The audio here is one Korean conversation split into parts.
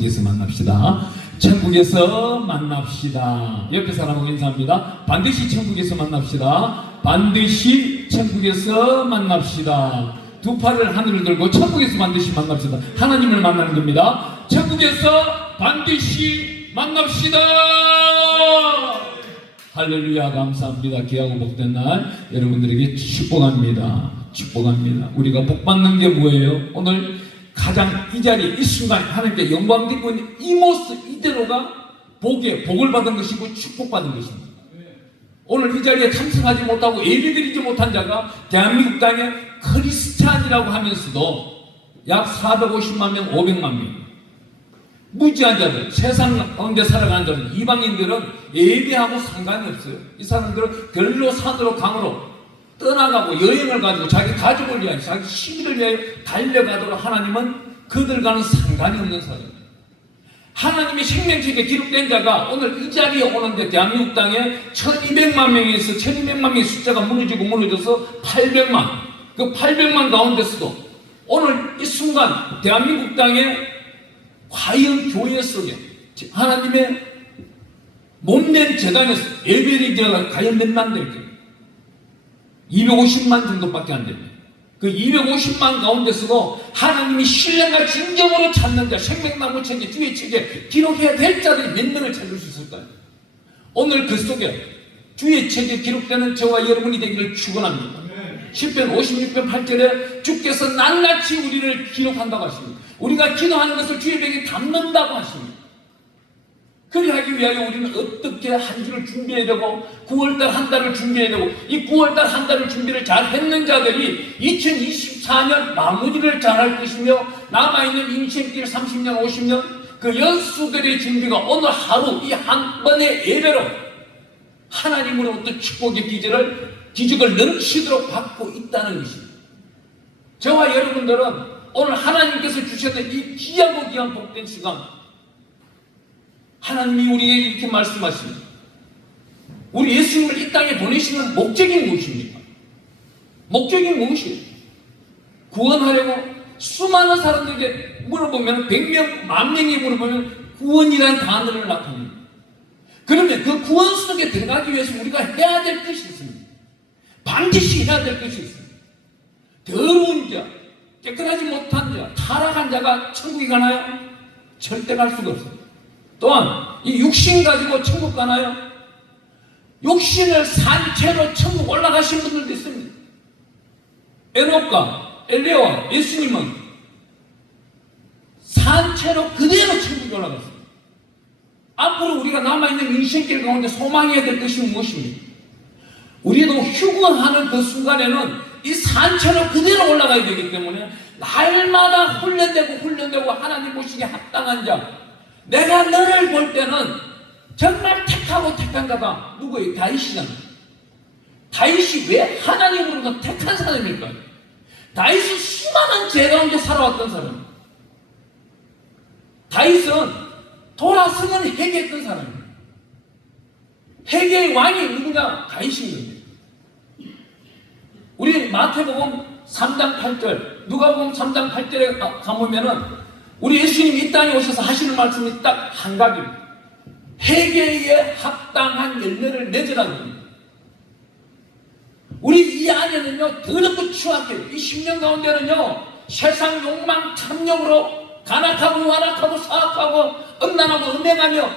천국에서 만납시다. 천국에서 만납시다. 옆에 사람하고 인사합니다. 반드시 천국에서 만납시다. 반드시 천국에서 만납시다. 두 팔을 하늘을 들고 천국에서 반드시 만납시다. 하나님을 만나는 겁니다. 천국에서 반드시 만납시다. 할렐루야. 감사합니다. 귀하고 복된 날 여러분들에게 축복합니다. 축복합니다. 우리가 복받는 게 뭐예요? 오늘 가장 이 자리 이 순간 하나님께 영광 드리고 있는 이 모습 이대로가 복을 받은 것이고 축복받은 것입니다. 오늘 이 자리에 참석하지 못하고 예배드리지 못한 자가 대한민국 땅에 크리스찬이라고 하면서도 약 450만 명, 500만 명 무지한 자들, 세상 가운데 살아가는 자들, 이방인들은 예배하고 상관이 없어요. 이 사람들은 별로 산으로 강으로 떠나가고 여행을 가지고 자기 가족을 위하여 자기 시기를 위하여 달려가도록 하나님은 그들과는 상관이 없는 사람입니다. 하나님의 생명책에 기록된 자가 오늘 이 자리에 오는데 대한민국 땅에 1200만 명에서 1200만 명의 숫자가 무너져서 800만, 그 800만 가운데서도 오늘 이 순간 대한민국 땅에 과연 교회 속에 하나님의 몸된 재단에서 예배드리기가 과연 몇만 될까요? 250만 정도밖에 안 됩니다. 그 250만 가운데서도 하나님이 신령과 진정으로 찾는 자, 생명나무 책에, 주의 책에 기록해야 될 자들이 몇 명을 찾을 수 있을까요? 오늘 그 속에 주의 책에 기록되는 저와 여러분이 되기를 축원합니다. 시편 56편 8절에 주께서 낱낱이 우리를 기록한다고 하십니다. 우리가 기도하는 것을 주의 벽에 담는다고 하십니다. 그리하기 위하여 우리는 어떻게 한 주를 준비해야 되고 9월달 한 달을 준비해야 되고 이 9월달 한 달을 준비를 잘 했는 자들이 2024년 마무리를 잘할 것이며 남아있는 인생길 30년 50년 그 연수들의 준비가 오늘 하루 이 한 번의 예배로 하나님으로부터 축복의 기적을 넘치도록 받고 있다는 것입니다. 저와 여러분들은 오늘 하나님께서 주셨던 이 귀하고 귀한 복된 시간 하나님이 우리에게 이렇게 말씀하십니다. 우리 예수님을 이 땅에 보내시는 목적이 무엇입니까? 목적이 무엇이에요? 구원하려고 수많은 사람들에게 물어보면 100명, 10,000명이 물어보면 구원이라는 단어를 나타냅니다. 그러면 그 구원 속에 들어가기 위해서 우리가 해야 될 것이 있습니다. 반드시 해야 될 것이 있습니다. 더러운 자, 깨끗하지 못한 자, 타락한 자가 천국에 가나요? 절대 갈 수가 없습니다. 또한 이 육신 가지고 천국 가나요? 육신을 산 채로 천국 올라가신 분들도 있습니다. 에녹과 엘리야와 예수님은 산 채로 그대로 천국에 올라갔습니다. 앞으로 우리가 남아있는 인생길 가운데 소망해야 될 것이 무엇입니까? 우리도 휴거하는 그 순간에는 이 산채로 그대로 올라가야 되기 때문에 날마다 훈련되고 하나님 보시기에 합당한 자, 내가 너를 볼 때는 정말 택하고 택한 자가 누구예요? 다윗이잖아. 다윗이 왜 하나님으로부터 택한 사람일까요? 다윗은 수많은 죄 가운데 살아왔던 사람이에요. 다윗은 돌아서는 회개했던 사람이에요. 회개의 왕이 누구냐? 다윗입니다. 우리 마태복음 3장 8절, 누가복음 3장 8절에 가보면은 우리 예수님이 이 땅에 오셔서 하시는 말씀이 딱 한 가지입니다. 회개에 합당한 열매를 맺으라는 겁니다. 우리 이 안에는요, 더럽고 추악해요. 이 10년 가운데는요, 세상 욕망 탐욕으로 간악하고 완악하고 사악하고 음란하고 음행하며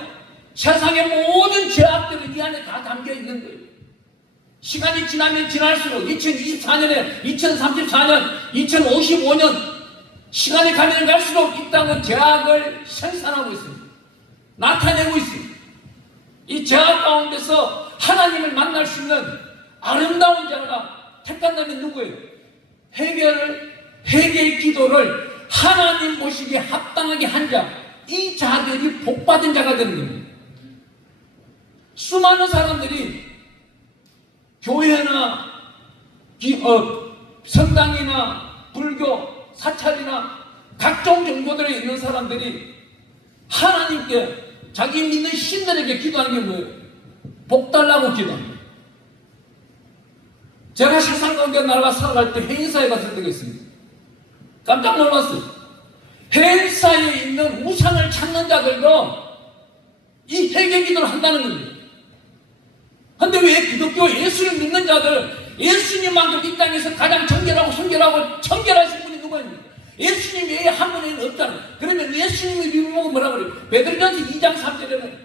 세상의 모든 죄악들이 이 안에 다 담겨 있는 거예요. 시간이 지나면 지날수록 2024년에 2034년 2055년 시간이 가면 갈수록 이 땅은 죄악을 생산하고 있습니다. 나타내고 있습니다. 이 죄악 가운데서 하나님을 만날 수 있는 아름다운 자가 택한다면 누구예요? 회개의 기도를 하나님 보시기에 합당하게 한 자, 이 자들이 복받은 자가 되는 겁니다. 수많은 사람들이 교회나 성당이나 불교, 사찰이나 각종 종교들에 있는 사람들이 하나님께 자기 믿는 신들에게 기도하는 게 뭐예요? 복 달라고 기도합니다. 제가 세상 가운데 나라가 살아갈 때 회의사에 갔을 때가 있습니다. 깜짝 놀랐어요. 회의사에 있는 우상을 찾는 찾는 자들도 이 회개 기도를 한다는 겁니다. 근데 왜 기독교 예수를 믿는 자들, 예수님만큼 이 땅에서 가장 정결하고 순결하고 청결하신 분이 누구입니까? 예수님 외에 한 분이 없잖아요. 그러면 예수님의 비밀은 뭐라고 그래요? 베드로전서 2장 3절에는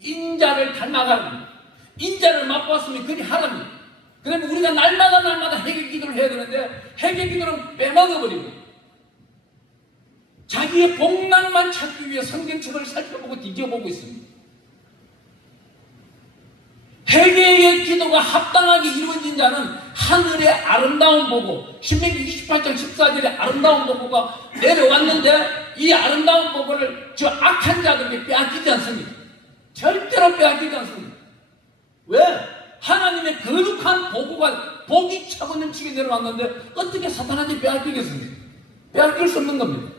인자를 닮아가는, 인자를 맛보았으면 그리 하랍니다. 그러면 우리가 날마다 회개 기도를 해야 되는데 회개 기도는 빼먹어버리고 자기의 복락만 찾기 위해 성경책을 살펴보고 뒤져보고 있습니다. 회개의 기도가 합당하게 이루어진 자는 하늘의 아름다운 보고, 신명기 28장 14절에 아름다운 보고가 내려왔는데 이 아름다운 보고를 저 악한 자들에게 빼앗기지 않습니다. 절대로 빼앗기지 않습니다. 왜? 하나님의 거룩한 보고가 복이 차고 넘치게 내려왔는데 어떻게 사탄한테 빼앗기겠습니까? 빼앗길 수 없는 겁니다.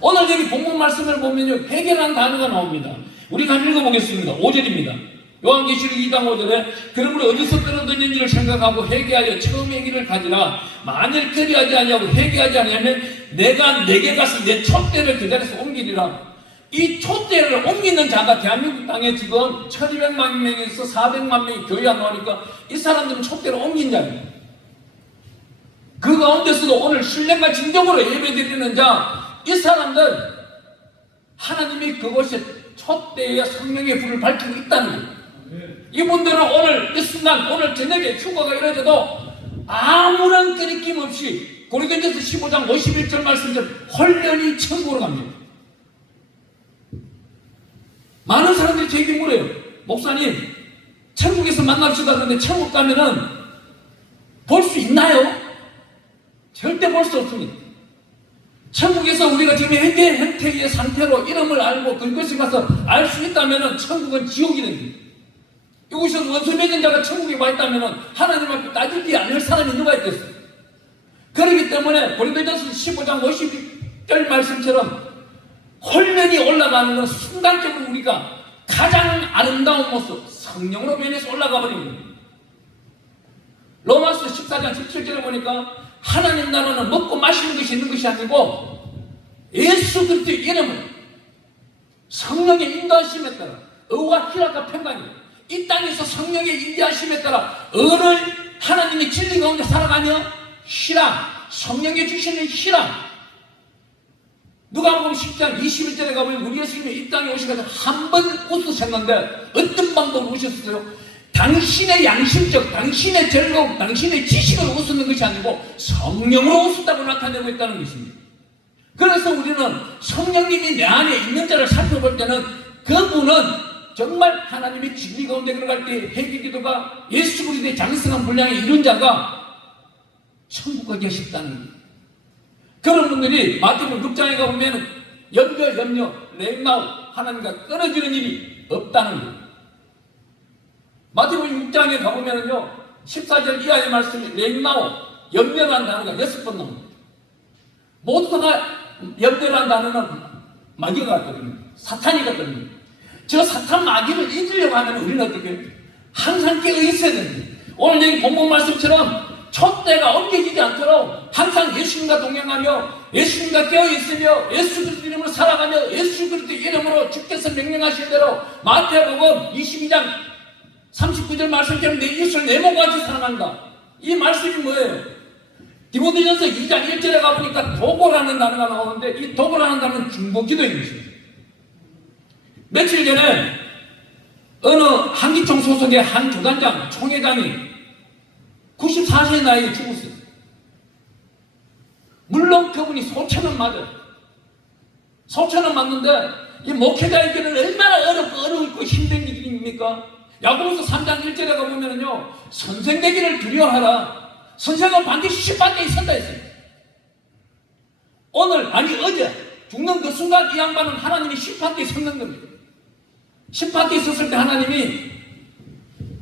오늘 여기 본문 말씀을 보면요, 회개라는 단어가 나옵니다. 우리가 읽어보겠습니다. 5절입니다. 요한계시록 2장 5절에 그러므로 어디서 떨어졌는지를 생각하고 회개하여 처음의 길을 가지라. 만일 그리하지 아니하고 회개하지 아니하면 내가 내게 가서 내 촛대를 그 자리에서 옮기리라. 이 촛대를 옮기는 자가 대한민국 땅에 지금 1200만 명에서 400만 명이 교회 안 나오니까 이 사람들은 촛대를 옮긴 자입니다. 그 가운데서도 오늘 신령과 진정으로 예배드리는 자, 이 사람들 하나님이 그곳에 촛대의 성령의 불을 밝히고 있다는 거예요. 이분들은 오늘 이 순간, 오늘 저녁에 휴가가 이루어져도 아무런 거리낌 없이 고린도전서 15장 51절 말씀대로 홀연히 천국으로 갑니다. 많은 사람들이 저에게 물어요. 목사님, 천국에서 만납시다. 그런데 천국 가면은 볼 수 있나요? 절대 볼 수 없습니다. 천국에서 우리가 지금 현재 형태의 상태로 이름을 알고 그것에 가서 알 수 있다면 천국은 지옥이 됩니다. 이곳에서 원수 맺은 자가 천국에 와 있다면 하나님 앞에 따지지 않을 사람이 누가 있겠어요? 그렇기 때문에 고린도전서 15장 50절 말씀처럼 홀연히 올라가는 건 순간적으로 우리가 가장 아름다운 모습, 성령으로 변해서 올라가 버린 겁니다. 로마서 14장 17절에 보니까 하나님 나라는 먹고 마시는 것이 있는 것이 아니고 예수 그리스도의 이름을 성령의 인도하심에 따라 의와 희락과 평강이 이 땅에서 성령의 인도하심에 따라 의를 하나님의 진리 가운데 살아가며 희락, 성령의 주시는 희락. 누가복음 10장 21절에 가보면 우리 예수님이 이 땅에 오셔서 한 번 웃으셨는데 어떤 방법으로 오셨어요? 당신의 양심적, 당신의 즐거움, 당신의 지식으로 웃는 것이 아니고 성령으로 웃었다고 나타내고 있다는 것입니다. 그래서 우리는 성령님이 내 안에 있는 자를 살펴볼 때는 그분은 정말 하나님의 진리 가운데 들어갈 때 회개기도가 예수 그리스도의 장성한 분량에 이룬 자가 천국 가기가 쉽다는 거예요. 그런 분들이 마태복음 6장에 가보면 연결, 염려, 렘나우 하나님과 끊어지는 일이 없다는 거예요. 마태복음 6장에 가보면요 14절 이하의 말씀이 렘나우, 염려라는 단어가 6번 나옵니다. 모두 다 염려라는 단어는 마귀가 같거든요. 사탄이 같거든요. 저 사탄 마귀를 이기려고 하면 우리는 어떻게 해요? 항상 깨어 있어야 됩니다. 오늘 여기 본문 말씀처럼 촛대가 옮겨지지 않도록 항상 예수님과 동행하며 예수님과 깨어있으며 예수 그리스도 이름으로 살아가며 예수 그리스도 이름으로 주께서 명령하신 대로 마태복음 22장 39절 말씀처럼 내 이웃을 내 몸과 같이 사랑한다. 이 말씀이 뭐예요? 디모데전서 2장 1절에 가보니까 도고라는 단어가 나오는데 이 도고라는 단어는 중보기도인 것입니다. 며칠 전에 어느 한기총 소속의 한 주단장, 총회장이 94세 나이에 죽었어요. 물론 그분이 소천원 맞아요. 소천원 맞는데 이 목회자에게는 얼마나 어렵고 힘든 일입니까? 야고보서 3장 1절에 가보면요 선생되기를 두려워하라. 선생은 반드시 심판대에 선다 했어요. 오늘 아니 어제 죽는 그 순간 이 양반은 하나님이 심판대에 섰는 겁니다. 심판대에 섰을 때 하나님이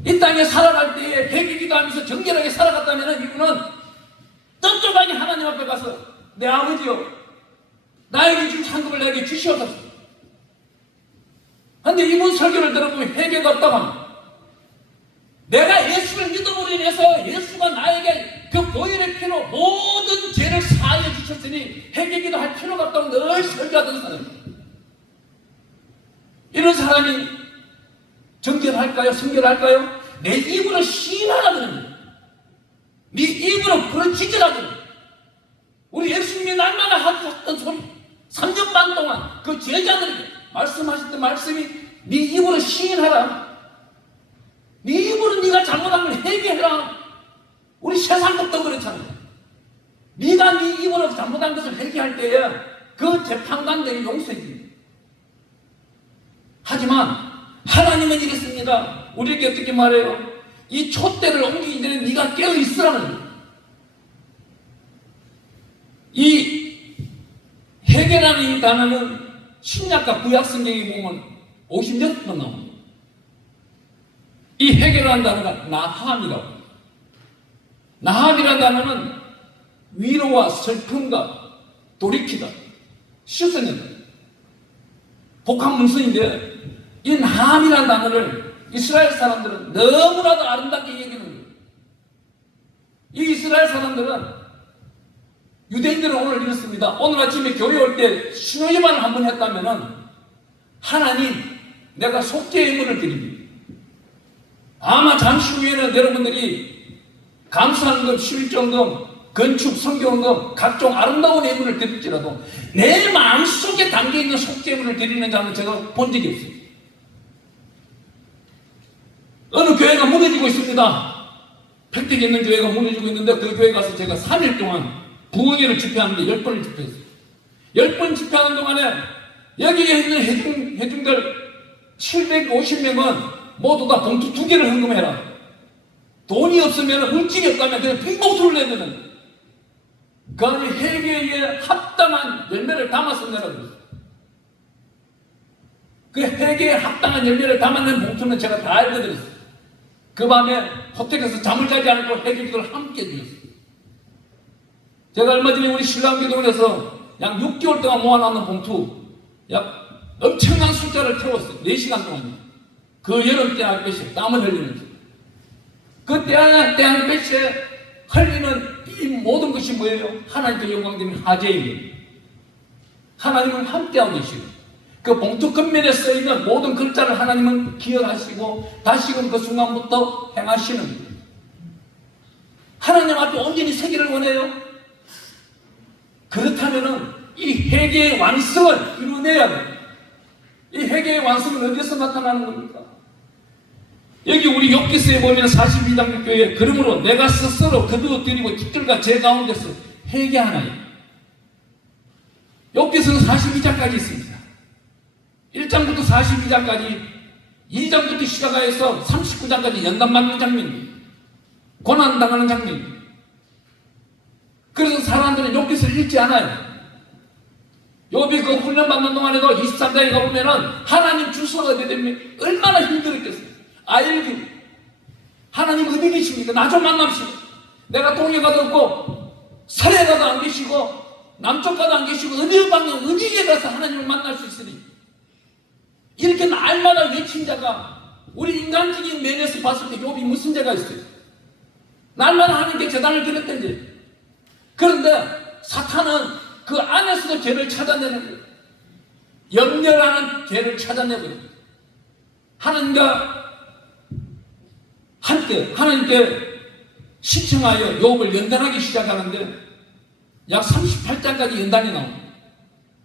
이 땅에 살아갈 때에 회개기도 하면서 정결하게 살아갔다면 이분은 떳떳하게 하나님 앞에 가서 내 아버지요 나에게 준 상급을 내게 주시옵소서. 그런데 이분 설교를 들어보면 회개가 없다고 합니다. 내가 예수를 믿음으로 인해서 예수가 나에게 그 보혈의 피로 모든 죄를 사하여 주셨으니 회개기도 할 필요가 없다고 늘 설교하던 사람입니다. 사람이 정결할까요? 성결할까요? 내 입으로 시인하라는 거예요. 네 입으로 부르짖으라는 거예요. 우리 예수님이 날마다 하셨던 소리 3년 반 동안 그 제자들에게 말씀하셨던 말씀이 네 입으로 시인하라. 네 입으로 네가 잘못한 걸 회개해라. 우리 세상부터 그렇잖아요. 네가 네 입으로 잘못한 것을 회개할 때에 그 재판관들이 용서해 줍니다. 하지만 하나님은 이랬습니다. 우리에게 어떻게 말해요? 이 촛대를 옮기기 전에 네가 깨어있으라는 거예요. 이 회개라는 이 단어는 신약과 구약 성경에 보면 56번 나옵니다. 이 회개라는 단어가 나함이라고 합니다. 나함이라는 단어는 위로와 슬픔과 돌이키다, 씻어낸다, 복합 문서인데 이 나함이라는 단어를 이스라엘 사람들은 너무나도 아름답게 얘기하는 거예요. 이 이스라엘 사람들은 유대인들은 오늘 이렇습니다. 오늘 아침에 교회 올 때 신호기만을 한번 했다면은 하나님 내가 속죄의 예물을 드립니다. 아마 잠시 후에는 여러분들이 감사헌금, 11조헌금, 건축, 성교헌금, 각종 아름다운 예물을 드릴지라도 내 마음속에 담겨있는 속죄물을 드리는 자는 제가 본 적이 없어요. 어느 교회가 무너지고 있습니다. 평택에 있는 교회가 무너지고 있는데 그 교회 가서 제가 3일 동안 부흥회를 집회하는데 10번을 집회했어요. 10번 집회하는 동안에 여기에 있는 회중들 750명은 모두 다 봉투 2개를 헌금해라. 돈이 없으면 물질이 없다면 그냥 빈봉투를 내면은 그 안에 회개에 합당한 열매를 담아서 내라고 그랬어요. 그 회개에 합당한 열매를 담아낸 봉투는 제가 다 알려드렸어요. 그 밤에 호텔에서 잠을 자지 않고 회개기도를 함께 드렸어요. 제가 얼마 전에 우리 신랑기도원에서 약 6개월 동안 모아놨는 봉투 약 엄청난 숫자를 태웠어요. 4시간 동안요. 그 여름 때한볕에 땀을 흘리면서 그 때한볕에 흘리는 이 모든 것이 뭐예요? 하나님께 영광드리는 화제입니다. 하나님은 함께하고 계시고 그 봉투 겉면에 써있는 모든 글자를 하나님은 기억하시고 다시금 그 순간부터 행하시는 거예요. 하나님 앞에 온전히 서기를 원해요. 그렇다면은 이 회개의 완성을 이루어내야 돼요. 이 회개의 완성은 어디서 나타나는 겁니까? 여기 우리 욥기서에 보면 42장 6교에 그러므로 내가 스스로 거두어드리고 집들과 제 가운데서 회개하나요. 욥기서는 42장까지 있습니다. 1장부터 42장까지 2장부터 시작해서 39장까지 연단받는 장면입니다. 고난당하는 장면입니다. 그래서 사람들은 욥기서를 읽지 않아요. 욥이 그 훈련받는 동안에도 23장에 가보면은 하나님 주소가 어디 됩니까? 얼마나 힘들었겠어요. 알기 하나님 어디 계십니까? 나 좀 만납시다. 내가 동해 가도 없고 서해 가도 안 계시고 남쪽 가도 안 계시고 어디 방향 어디에 가서 하나님을 만날 수 있으니 이렇게 날마다 외친 자가 우리 인간적인 면에서 봤을 때 욥이 무슨 죄가 있어요? 날마다 하나님께 제단을 드렸던지. 그런데 사탄은 그 안에서도 죄를 찾아내는 거예요. 염려라는 죄를 찾아내고요. 하나님과 함께 하나님께 시청하여 욥을 연단하기 시작하는데 약 38장까지 연단이 나옵니다.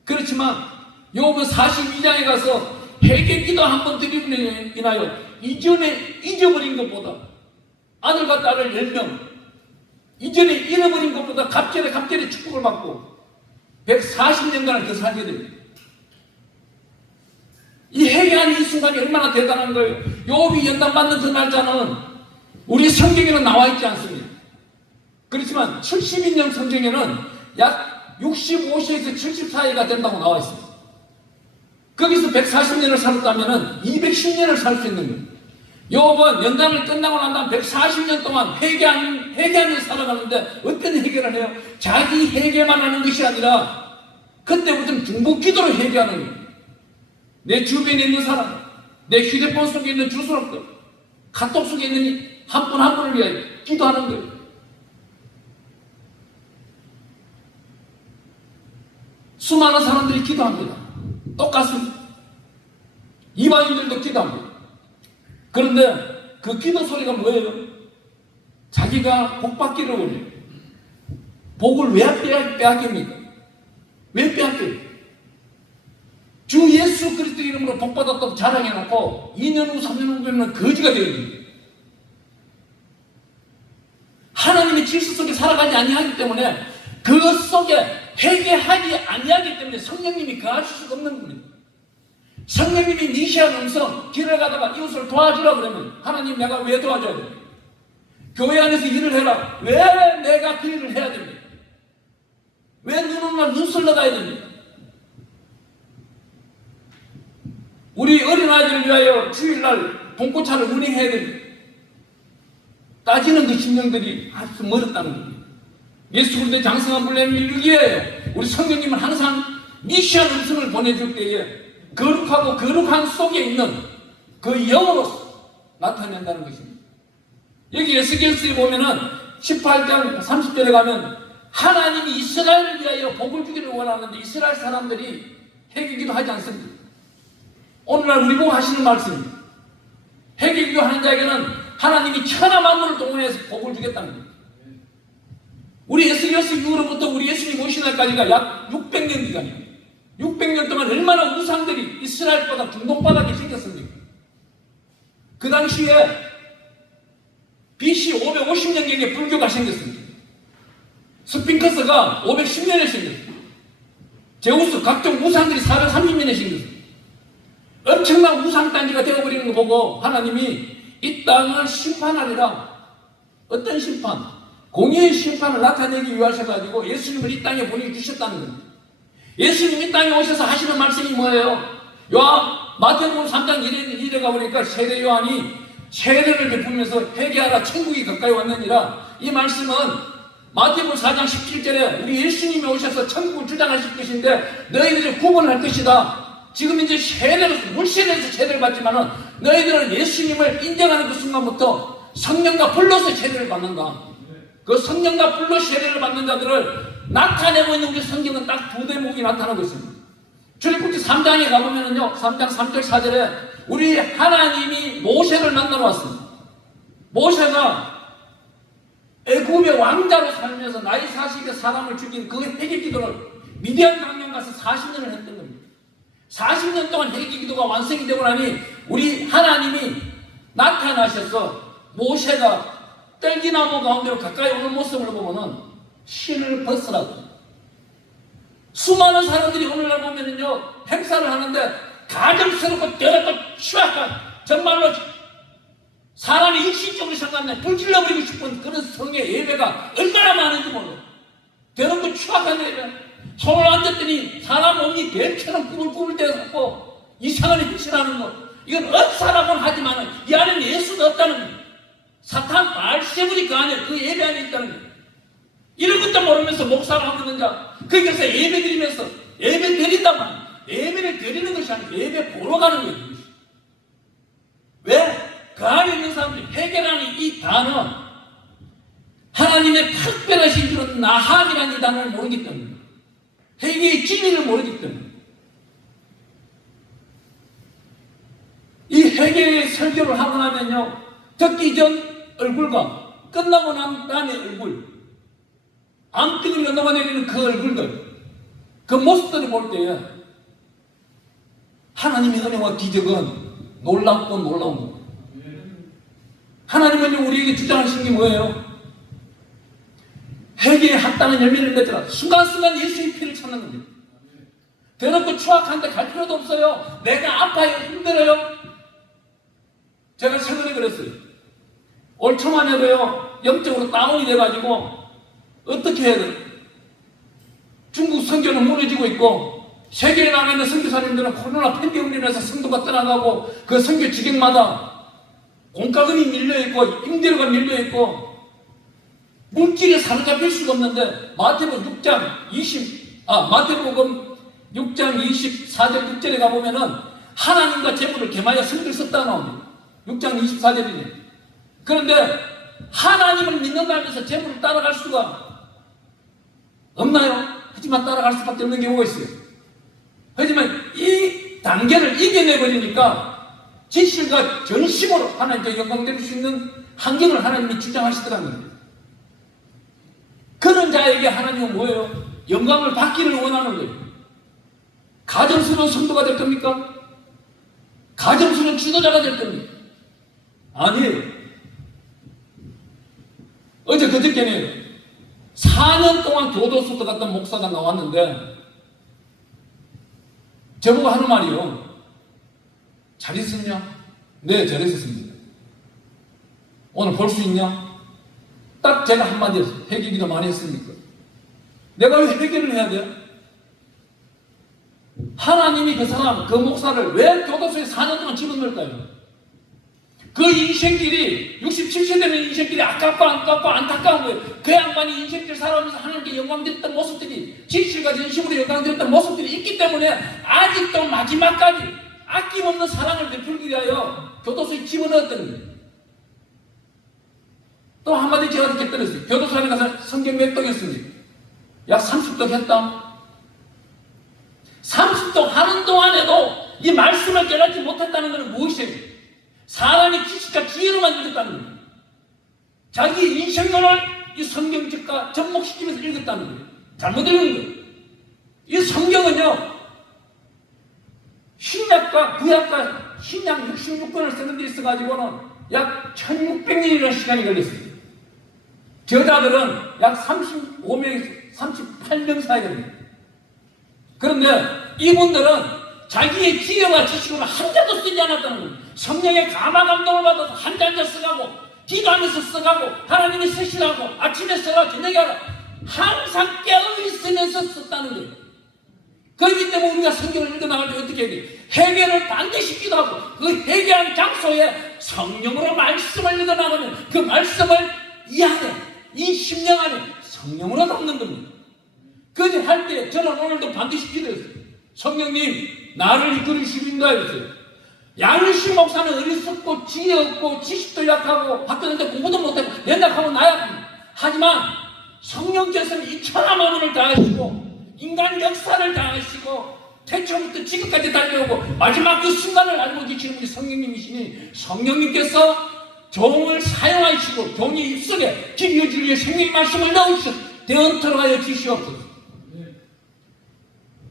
그렇지만 욥은 42장에 가서 회개기도 한번 드리고 인하여 이전에 잊어버린 것보다 아들과 딸을 10명 이전에 잃어버린 것보다 갑절에 축복을 받고 140년간을 더 살게 됩니다. 이 회개하는 이 순간이 얼마나 대단한 거예요. 욥이 연단받는 그 날짜는 우리 성경에는 나와 있지 않습니다. 그렇지만 72년 성경에는 약 65세에서 74세가 된다고 나와 있습니다. 거기서 140년을 살았다면 210년을 살 수 있는 거예요. 욥은 연단을 끝나고 난 다음 140년 동안 회개하며 살아가는데 어떤 회개를 해요? 자기 회개만 하는 것이 아니라 그때부터는 중보기도로 회개하는 거예요. 내 주변에 있는 사람, 내 휴대폰 속에 있는 주소록들, 카톡 속에 있는 한 분 한 분을 위하여 기도하는 거예요. 수많은 사람들이 기도합니다. 똑같습니다. 이방인들도 기도합니다. 그런데 그 기도 소리가 뭐예요? 자기가 복 받기를 원해요. 복을 왜 빼앗깁니까? 왜 빼앗겨요? 주 예수 그리스도 이름으로 복 받았다고 자랑해놓고 2년 후 3년 후 되면 거지가 되어집니다. 하나님의 질서 속에 살아가지 아니하기 때문에 그 속에 회개하지 아니하기 때문에 성령님이 거하실 수가 없는 겁니다. 성령님이 니시한 음성 길을 가다가 이웃을 도와주라 그러면 하나님 내가 왜 도와줘야 됩니까? 교회 안에서 일을 해라. 왜 내가 그 일을 해야 됩니까? 왜 눈오늘 눈을 나가야 됩니까? 우리 어린아이들을 위하여 주일날 봉고차를 운행해야 됩니다. 따지는 그 심령들이 아주 멀었다는 겁니다. 예수 그리스도의 장성한 분량을 이루기 위하여 우리 성령님은 항상 미시한 음성을 보내줄 때에 거룩하고 거룩한 속에 있는 그 영으로서 나타낸다는 것입니다. 여기 에스겔서에 보면은 18장 30절에 가면 하나님이 이스라엘을 위하여 복을 주기를 원하는데 이스라엘 사람들이 회개기도 하지 않습니다. 오늘날 우리 보고 하시는 말씀입니다. 회개기도 하는 자에게는 하나님이 천하 만물을 동원해서 복을 주겠다는 겁니다. 우리 에스겔서 이후로부터 우리 예수님 오신 날까지가 약 600년 기간입니다. 600년 동안 얼마나 우상들이 이스라엘보다 중동바닥에 생겼습니까? 그 당시에 BC 550년경에 불교가 생겼습니다. 스핑크스가 510년에 생겼습니다. 제우스 각종 우상들이 430년에 생겼습니다. 엄청난 우상단지가 되어버리는 거 보고 하나님이 이 땅을 심판하리라. 어떤 심판? 공의의 심판을 나타내기 위하셔가지고 예수님을 이 땅에 보내주셨다는 겁니다. 예수님이 이 땅에 오셔서 하시는 말씀이 뭐예요? 마태복음 3장 1에 가보니까 세례 요한이 세례를 베풀면서 회개하라 천국이 가까이 왔느니라. 이 말씀은 마태복음 4장 17절에 우리 예수님이 오셔서 천국을 주장하실 것인데 너희들이 구원할 것이다. 지금 이제 물세례에서 세례를 받지만은 너희들은 예수님을 인정하는 그 순간부터 성령과 불로서 세례를 받는다. 그 성령과 불로 세례를 받는 자들을 나타내고 있는 우리 성경은 딱 두 대목이 나타나고 있습니다. 출애굽기 3장에 가보면은요, 3장 3절 4절에 우리 하나님이 모세를 만나러 왔습니다. 모세가 애굽의 왕자로 살면서 나이 40에 사람을 죽인 그 회개 기도를 미디안 강령 가서 40년을 했던 겁니다. 40년 동안 회개 기도가 완성이 되고 나니 우리 하나님이 나타나셔서 모세가 떨기나무 가운데로 가까이 오는 모습을 보면은 신을 벗으라고. 수많은 사람들이 오늘날 보면은요, 행사를 하는데 가정스럽고 더럽고 추악한, 정말로 사람이 육신적으로 생각나 불질러버리고 싶은 그런 성의 예배가 얼마나 많은지 몰라요. 더럽고 추악한 예배. 손을 앉았더니 사람 몸이 뱀처럼 꾸물꾸물 대고 이상한 행실하는 거. 이건 엇사람은 하지만 이 안에는 예수가 없다는 거예요. 사탄 발세물이 그 안에, 그 예배 안에 있다는 거예요. 이런 것도 모르면서 목사를 하고 있는 자, 거기서 예배 드리면서 예배 드린다만 예배를 드리는 것이 아니고 예배 보러 가는 거예요. 왜? 그 안에 있는 사람들이 회개라는 이 단어, 하나님의 특별하신 그런 나학이라는 이 단어를 모르기 때문에, 회개의 진리를 모르기 때문에, 이 회개의 설교를 하고 나면요, 듣기 전 얼굴과 끝나고 난 다음에 얼굴, 암뜨거리가 녹아내리는 그 얼굴들, 그 모습들을 볼 때에 하나님의 은혜와 기적은 놀랍고 놀라운 겁니다. 하나님은 우리에게 주장하시는 게 뭐예요? 회개에 합당한 열매를 맺으라. 순간순간 예수의 피를 찾는 겁니다. 대놓고 추악한데 갈 필요도 없어요. 내가 아파요, 힘들어요. 제가 최근에 그랬어요. 올 초만 해도요, 영적으로 다운이 돼가지고 어떻게 해야 돼요? 중국 선교는 무너지고 있고 세계에 나가 있는 선교사님들은 코로나 팬데믹으로 인해서 성도가 떠나가고 그 선교 지경마다 공과금이 밀려있고 임대료가 밀려있고 물질에 사로잡힐 수가 없는데 마태복음 6장 24절 6절에 가보면은 하나님과 재물을 겸하여 선교를 썼다 나옵니다. 6장 24절이네. 그런데 하나님을 믿는다면서 재물을 따라갈 수가 없나요? 하지만 따라갈 수밖에 없는 경우가 있어요. 하지만 이 단계를 이겨내버리니까 진실과 전심으로 하나님께 영광 드릴 수 있는 환경을 하나님이 주장하시더라는 거예요. 그런 자에게 하나님은 뭐예요? 영광을 받기를 원하는 거예요. 가정스러운 성도가 될 겁니까? 가정스러운 지도자가 될 겁니까? 아니에요. 어제 그저께는 4년 동안 교도소 갔던 목사가 나왔는데 저보고 하는 말이요. 잘 있었냐? 네, 잘 있었습니다. 오늘 볼 수 있냐? 딱 제가 한마디 했어요. 회개기도 많이 했습니까? 내가 왜 회개를 해야 돼요? 하나님이 그 사람, 그 목사를 왜 교도소에 4년 동안 집어넣을까요? 그 인생길이 60, 70 되는 인생길이 아깝고 안타까운 거예요. 그 양반이 인생길 살아오면서 하나님께 영광 드렸던 모습들이, 진실과 진심으로 영광 드렸던 모습들이 있기 때문에 아직도 마지막까지 아낌없는 사랑을 베풀기 위하여 교도소에 집어넣었다는 거예요. 또 한마디 제가 듣게 들었어요. 교도소 안에 가서 성경 몇 동 했습니까? 약 30동 했다. 30동 하는 동안에도 이 말씀을 깨닫지 못했다는 것은 무엇이에요? 사람이 지식과 지혜로만 읽었다는 거예요. 자기 인생론을 이 성경책과 접목시키면서 읽었다는 거예요. 잘못 읽은 거예요. 이 성경은요, 신약과 구약과 신약 66권을 쓰는 데 있어가지고는 약 1600년이라는 시간이 걸렸습니다. 저자들은 약 35명, 38명 사이가 됩니다. 그런데 이분들은 자기의 지혜와 지식으로 한 자도 쓰지 않았다는 거예요. 성령의 감화 감동을 받아서 한 잔 써가고 기도하면서 써가고 하나님이 쓰시라고 아침에 써라 저녁에 하라 항상 깨어있으면서 썼다는 거예요. 그렇기 때문에 우리가 성경을 읽어나갈 때 어떻게 해야 돼요? 회개를 반드시 기도하고 그 회개한 장소에 성령으로 말씀을 읽어나가면 그 말씀을 이 안에 이 심령 안에 성령으로 담는 겁니다. 그렇게 할 때 저는 오늘도 반드시 기도했어요. 성령님 나를 이끌으시고 인도하였어요. 양심 목사는 어리석고 지혜 없고 지식도 약하고 학교 다닐 때 공부도 못하고 연락하고 나약합니다. 하지만 성령께서는 이 천하 만물을 다 하시고 인간 역사를 다 하시고 태초부터 지금까지 달려오고 마지막 그 순간을 알고 계시는 분이 성령님이시니 성령님께서 종을 사용하시고 종의 입속에 진리의 진리의 생명의 말씀을 넣으셔서 대언토록 하여 주시옵소서.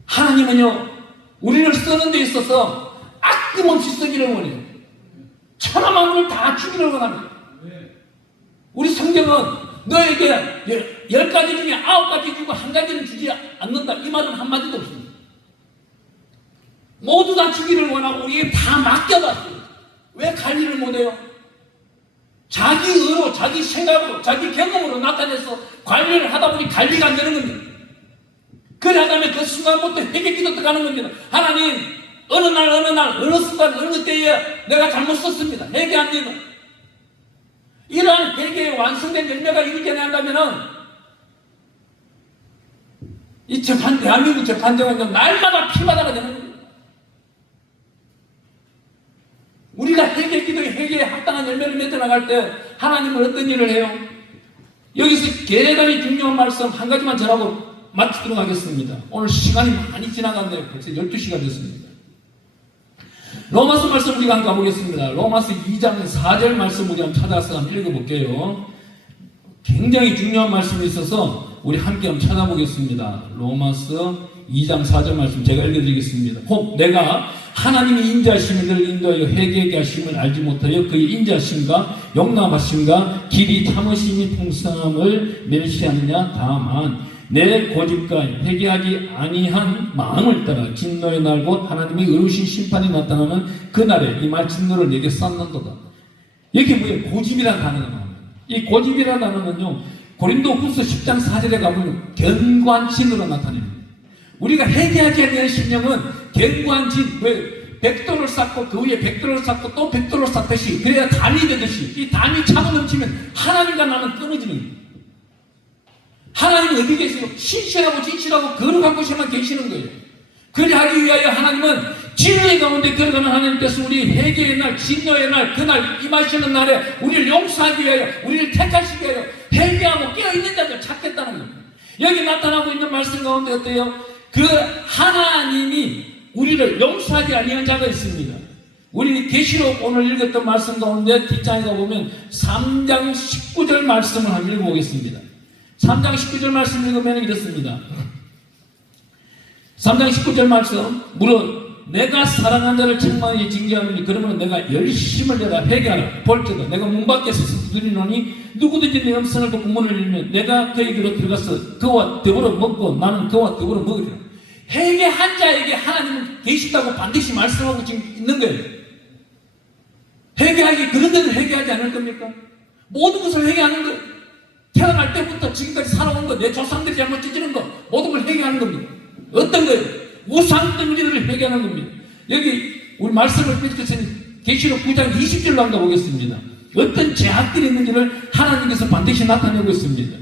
하나님은요 우리를 쓰는 데 있어서 아낌없이 쓰기를 원해요. 천하 만물을 다 주기를 원합니다. 우리 성경은 너에게 10가지 중에 9가지 주고 1가지는 주지 않는다. 이 말은 한마디도 없습니다. 모두 다 주기를 원하고 우리에게 다 맡겨봤어요. 왜 관리를 못해요? 자기 의로, 자기 생각으로, 자기 경험으로 나타내서 관리를 하다 보니 관리가 안 되는 겁니다. 그래 하다면 그 순간부터 회개기도 들어가는 겁니다. 하나님 어느 날, 어느 순간, 어느 때에 내가 잘못 썼습니다. 회개 안 되면. 이러한 회개의 완성된 열매가 이루어져야 한다면은, 이 대한민국 재판정은 날마다 피마다가 되는 겁니다. 우리가 회개 기도에 회개에 합당한 열매를 맺어 나갈 때, 하나님은 어떤 일을 해요? 여기서 대단히 중요한 말씀 한 가지만 전하고 마치도록 하겠습니다. 오늘 시간이 많이 지나갔네요. 벌써 12시가 됐습니다. 로마서 말씀 우리가 한번 가보겠습니다. 로마서 2장 4절 말씀 우리 한번 찾아서 한번 읽어볼게요. 굉장히 중요한 말씀이 있어서 우리 함께 한번 찾아보겠습니다. 로마서 2장 4절 말씀 제가 읽어드리겠습니다. 혹 내가 하나님의 인자하심을 늘 인도하여 회개하게 하심을 알지 못하여 그의 인자하심과 용납하심과 길이 참으심이 풍성함을 멸시하느냐. 다만 내 고집과 회개하지 아니한 마음을 따라 진노의 날 곧 하나님의 의로우신 심판이 나타나는 그날에 이 말 진노를 내게 쏟는도다. 이게 뭐예요? 고집이라는 단어가 나옵니다. 이 고집이라는 단어는요 고린도후서 10장 4절에 가보면 견관진으로 나타냅니다. 우리가 회개하지 않는 심령은 견관진, 왜 백도를 쌓고 그 위에 백도를 쌓고 또 백도를 쌓듯이 그래야 단이 되듯이 이 단이 차고 넘치면 하나님과 나는 끊어지는 거예요. 하나님은 어디 계시고 신실하고 진실하고 거룩한 곳에만 계시는 거예요. 그리하기 위하여 하나님은 진리 가운데 걸어가는 하나님께서 우리 회개의 날, 진노의 날, 그날 임하시는 날에 우리를 용서하기 위하여 우리를 택하시기 위하여 회개하고 깨어있는 자들 찾겠다는 겁니다. 여기 나타나고 있는 말씀 가운데 어때요? 그 하나님이 우리를 용서하지 아니한 자가 있습니다. 우리 계시록 오늘 읽었던 말씀 가운데 뒷장에 가보면 3장 19절 말씀을 한번 읽어보겠습니다. 3장 19절 말씀 읽으면 이렇습니다. 3장 19절 말씀, 물론 내가 사랑한 자를 책망하게 징계하노니 그러면 내가 열심을 내가 회개하라. 볼지도 내가 문 밖에서 두드리노니 누구든지 내 음성을 듣고 문을 열면 내가 그에게로 들어가서 그와 더불어 먹고 나는 그와 더불어 먹으리라. 회개한 자에게 하나님은 계시다고 반드시 말씀하고 지금 있는 거예요. 회개하기, 그런 데는 회개하지 않을 겁니까? 모든 것을 회개하는 거예요. 태어날 때부터 지금까지 살아온 거, 내 조상들이 잘못 찢는 거, 모든 걸 회개하는 겁니다. 어떤 거예요? 우상 덩어리를 회개하는 겁니다. 여기 우리 말씀을 펼쳐서는 계시록 9장 20절로 한번 보겠습니다. 어떤 재앙들이 있는지를 하나님께서 반드시 나타내고 있습니다.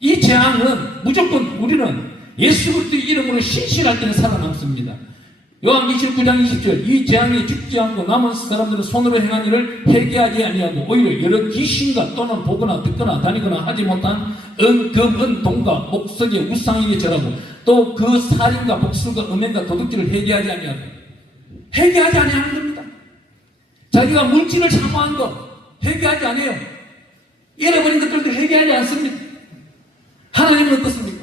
이 재앙은 무조건 우리는 예수 그리스도의 이름으로 신실할 때는 살아남습니다. 요한 29장 20절, 이 재앙이 죽지 않고 남은 사람들은 손으로 행한 일을 회개하지 아니하고 오히려 여러 귀신과 또는 보거나 듣거나 다니거나 하지 못한 금은 동과 목석의 우상에게 절하고 또 그 살인과 복술과 음행과 도둑질을 회개하지 아니하고, 회개하지 아니하는 겁니다. 자기가 물질을 사모한 거 회개하지 않아요. 잃어버린 것들도 회개하지 않습니다. 하나님은 어떻습니까?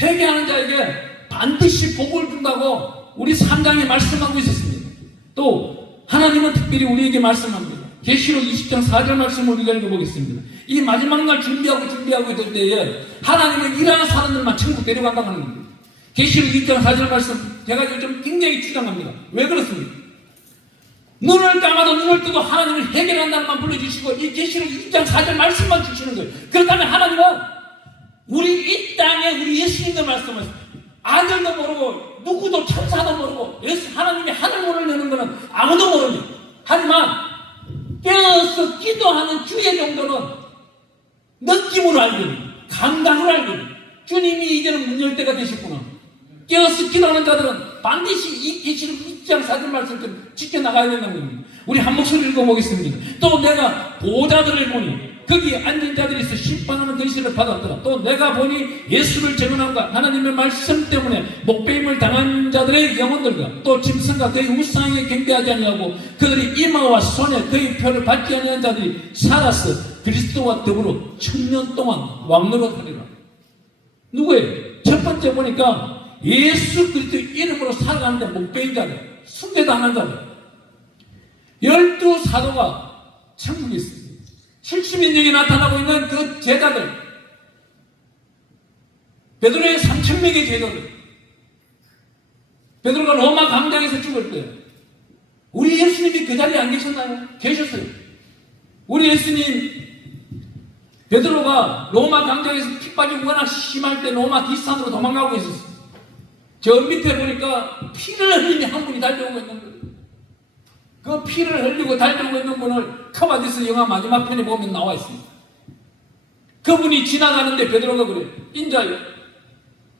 회개하는 자에게 반드시 복을 준다고 우리 3장에 말씀하고 있었습니다. 또 하나님은 특별히 우리에게 말씀합니다. 계시록 20장 4절 말씀을 우리가 읽어보겠습니다. 이 마지막 날 준비하고 있을 때에 하나님은 일하는 사람들만 천국 데려간다고 하는 겁니다. 계시록 2장 4절 말씀 제가 요즘 굉장히 주장합니다. 왜 그렇습니까? 눈을 감아도 눈을 뜨고 하나님을 해결한다는 말 불러주시고 이 계시록 2장 4절 말씀만 주시는 거예요. 그렇다면 하나님은 우리 이 땅에 우리 예수님도 말씀하셨어요. 아들도 모르고 누구도 천사도 모르고 하나님이 하늘문을 여는 것은 아무도 모릅니다. 하지만 깨어서 기도하는 주의 정도는 느낌으로 알거든요. 감각으로 알거든요. 주님이 이제는 문 열 때가 되셨구나. 깨어서 기도하는 자들은 반드시 이 계시록 2장 4절 말씀을 지켜나가야 된다는 겁니다. 우리 한 목소리 읽어보겠습니다. 또 내가 보좌들을 보니 거기에 앉은 자들이 있어 심판하는 계시를 받았더라. 또 내가 보니 예수를 증언함과 하나님의 말씀 때문에 목배임을 당한 자들의 영혼들과 또 짐승과 그의 우상에 경배하지 아니하고 그들이 이마와 손에 그의 표를 받지 아니한 자들이 살아서 그리스도와 더불어 1000년 동안 왕노릇하리라. 누구예요? 첫 번째 보니까 예수 그리스도 이름으로 살아가는데 목배인 자들, 숭배당한 자들 12사도가 천국에 있습니다. 70인역이 나타나고 있는 그 제자들, 베드로의 3000명의 제자들, 베드로가 로마 광장에서 죽을 때 우리 예수님이 그 자리에 안 계셨나요? 계셨어요. 우리 예수님 베드로가 로마 광장에서 핏발이 워낙 심할 때 로마 뒷산으로 도망가고 있었어요. 저 밑에 보니까 피를 흘리니 한 분이 달려오고 있는 거예요. 그 피를 흘리고 달려오고 있는 분을 카바디스 영화 마지막 편에 보면 나와 있습니다. 그분이 지나가는데 베드로가 그래요. 인자요.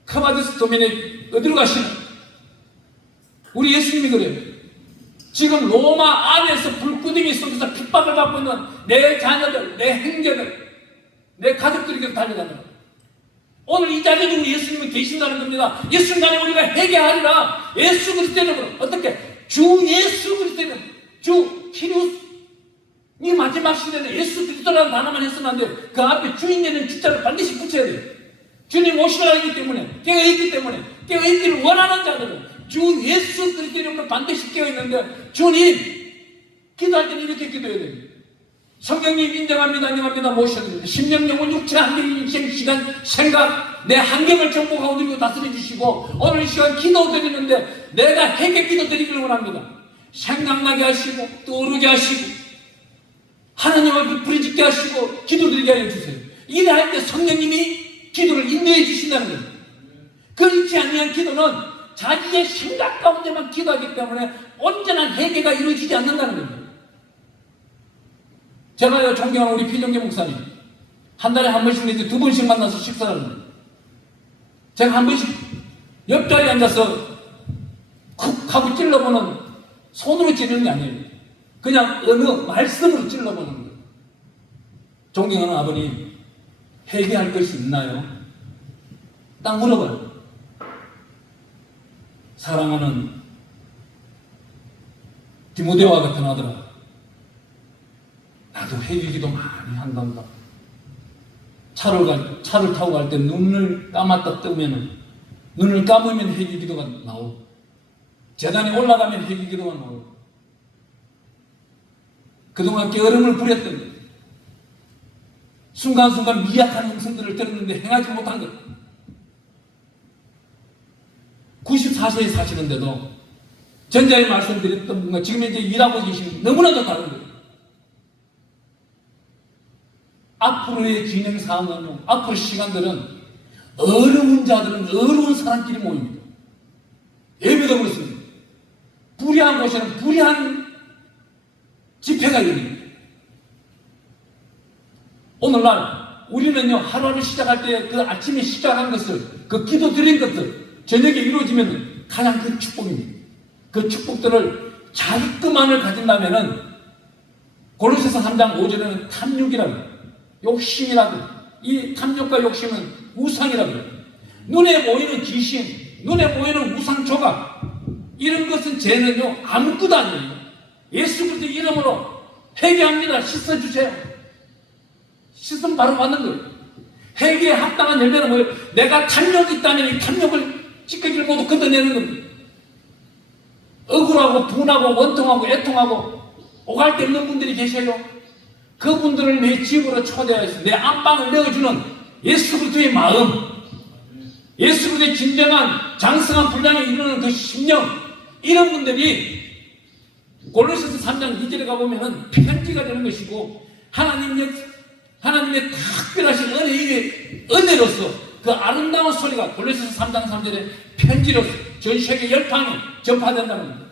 카바디스 도면에 어디로 가시나? 우리 예수님이 그래요. 지금 로마 안에서 불구덩이 속에서 핍박을 받고 있는 내 자녀들, 내 형제들, 내 가족들에게 달려가는 오늘 이 자리에 우리 예수님은 계신다는 겁니다. 이 순간에 우리가 회개하리라. 예수 그리스도 이름으로 어떻게? 주 예수 그리스도 이름, 주 키리스. 이 마지막 시대는 예수 그리스도라는 단어만 했으면 안 돼요. 그 앞에 주인이라는 주자를 반드시 붙여야 돼요. 주님 오시라 하기 때문에, 깨어있기 때문에, 깨어있기를 원하는 자들은 주 예수 그리스도 이름으로 반드시 깨어있는데 주님 기도할 때는 이렇게 기도해야 됩니다. 성경님 인정합니다. 인정합니다. 모셔드립니다. 심령, 영혼, 육체, 한경, 인생, 시간, 생각 내 한경을 정복하고 드리고 다스려 주시고 오늘 이 시간 기도 드리는데 내가 회개 기도 드리기를 원합니다. 생각나게 하시고 떠오르게 하시고 하나님 앞에 부르짖게 하시고 기도 드리게 하여 주세요. 일할 때 성령님이 기도를 인도해 주신다는 거예요. 그렇지 아니한 기도는 자기의 생각 가운데만 기도하기 때문에 온전한 회개가 이루어지지 않는다는 겁니다. 제가요 존경하는 우리 필종계 목사님 한 달에 한 번씩 내지 두 번씩 만나서 식사를 합니다. 제가 한 번씩 옆자리에 앉아서 쿡 하고 찔러보는 손으로 찌르는 게 아니에요. 그냥 어느 말씀으로 찔러보는 거예요. 존경하는 아버님 회개할 것이 있나요? 딱 물어봐요. 사랑하는 디모데와 같은 아들아, 나도 회개기도 많이 한단다. 차를 타고 갈 때 눈을 감았다 뜨면은, 눈을 감으면 회개기도가 나오고, 재단에 올라가면 회개기도가 나오고, 그동안 게으름을 부렸던 것, 순간순간 미약한 음성들을 들었는데 행하지 못한 것, 94세에 사시는데도 전자에 말씀드렸던 분과 지금 이제 일하고 계신 너무나도 다른 거예요. 앞으로의 진행 상황은요, 앞으로 시간들은 어려운 자들은 어려운 사람끼리 모입니다. 예배도 그렇습니다. 불의한 곳에는 불의한 집회가 열립니다. 오늘날 우리는요, 하루를 시작할 때 그 아침에 시작한 것을, 그 기도 드린 것들 저녁에 이루어지면 가장 큰 축복입니다. 그 축복들을 자기만을 가진다면은 골로새서 3장 5절에는 탐욕이라고, 욕심이라고, 이 탐욕과 욕심은 우상이라고 해요. 눈에 보이는 귀신, 눈에 보이는 우상 조각, 이런 것은 죄는요 아무것도 아니에요. 예수 그리스도 이름으로 회개합니다. 씻어주세요. 씻음 바로 받는 거예요. 회개에 합당한 열매는 뭐예요? 내가 탐욕이 있다면 이 탐욕을 찌꺼기를 모두 걷어내는 겁니다. 억울하고 분하고 원통하고 애통하고 오갈 데 없는 분들이 계셔요. 그분들을 내 집으로 초대해서 내 안방을 내어주는 예수 그리스도의 마음, 예수 그리스도의 진정한 장성한 분량에 이르는 그 심령, 이런 분들이 골로새서 3장 2절에 가보면은 편지가 되는 것이고, 하나님의 특별하신 은혜로서 그 아름다운 소리가 골로새서 3장 3절에 편지로서 전 세계 열방에 전파된다는 겁니다.